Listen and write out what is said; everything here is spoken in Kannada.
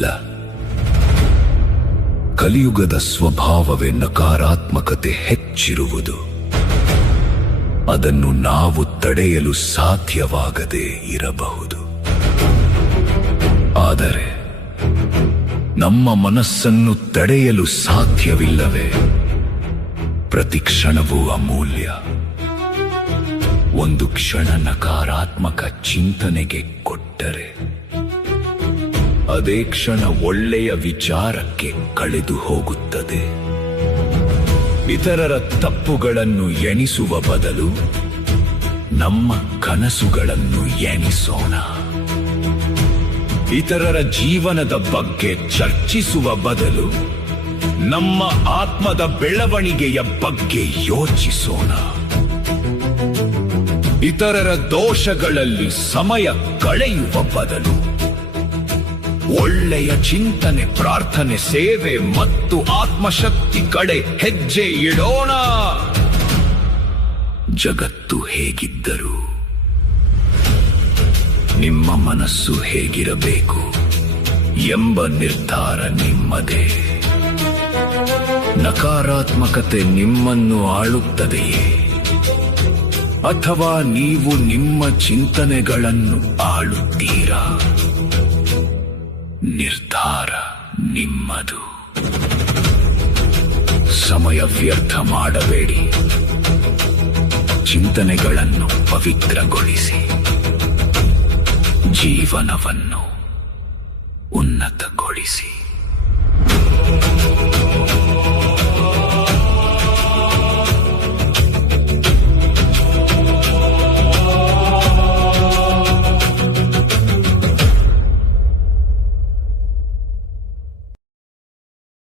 ಇಲ್ಲ. ಕಲಿಯುಗದ ಸ್ವಭಾವವೇ ನಕಾರಾತ್ಮಕತೆ ಹೆಚ್ಚಿರುವುದು. ಅದನ್ನು ನಾವು ತಡೆಯಲು ಸಾಧ್ಯವಾಗದೇ ಇರಬಹುದು. ಆದರೆ ನಮ್ಮ ಮನಸ್ಸನ್ನು ತಡೆಯಲು ಸಾಧ್ಯವಿಲ್ಲವೇ? ಪ್ರತಿ ಕ್ಷಣವೂ ಅಮೂಲ್ಯ. ಒಂದು ಕ್ಷಣ ನಕಾರಾತ್ಮಕ ಚಿಂತನೆಗೆ ಕೊಟ್ಟರೆ ಅದೇ ಕ್ಷಣ ಒಳ್ಳೆಯ ವಿಚಾರಕ್ಕೆ ಕಳೆದು ಹೋಗುತ್ತದೆ. ಇತರರ ತಪ್ಪುಗಳನ್ನು ಎಣಿಸುವ ಬದಲು ನಮ್ಮ ಕನಸುಗಳನ್ನು ಎಣಿಸೋಣ. ಇತರರ ಜೀವನದ ಬಗ್ಗೆ ಚರ್ಚಿಸುವ ಬದಲು ನಮ್ಮ ಆತ್ಮದ ಬೆಳವಣಿಗೆಯ ಬಗ್ಗೆ ಯೋಚಿಸೋಣ. ಇತರರ ದೋಷಗಳಲ್ಲಿ ಸಮಯ ಕಳೆಯುವ ಬದಲು ಒಳ್ಳೆಯ ಚಿಂತನೆ, ಪ್ರಾರ್ಥನೆ, ಸೇವೆ ಮತ್ತು ಆತ್ಮಶಕ್ತಿ ಕಡೆ ಹೆಜ್ಜೆ ಇಡೋಣ. ಜಗತ್ತು ಹೇಗಿದ್ದರೂ ನಿಮ್ಮ ಮನಸ್ಸು ಹೇಗಿರಬೇಕು ಎಂಬ ನಿರ್ಧಾರ ನಿಮ್ಮದೇ. ನಕಾರಾತ್ಮಕತೆ ನಿಮ್ಮನ್ನು ಆಳುತ್ತದೆಯೇ ಅಥವಾ ನೀವು ನಿಮ್ಮ ಚಿಂತನೆಗಳನ್ನು ಆಳುತ್ತೀರಾ? ನಿರ್ಧಾರ ನಿಮ್ಮದು. ಸಮಯ ವ್ಯರ್ಥ ಮಾಡಬೇಡಿ. ಚಿಂತನೆಗಳನ್ನು ಪವಿತ್ರಗೊಳಿಸಿ ಜೀವನವನ್ನು ಉನ್ನತಗೊಳಿಸಿ.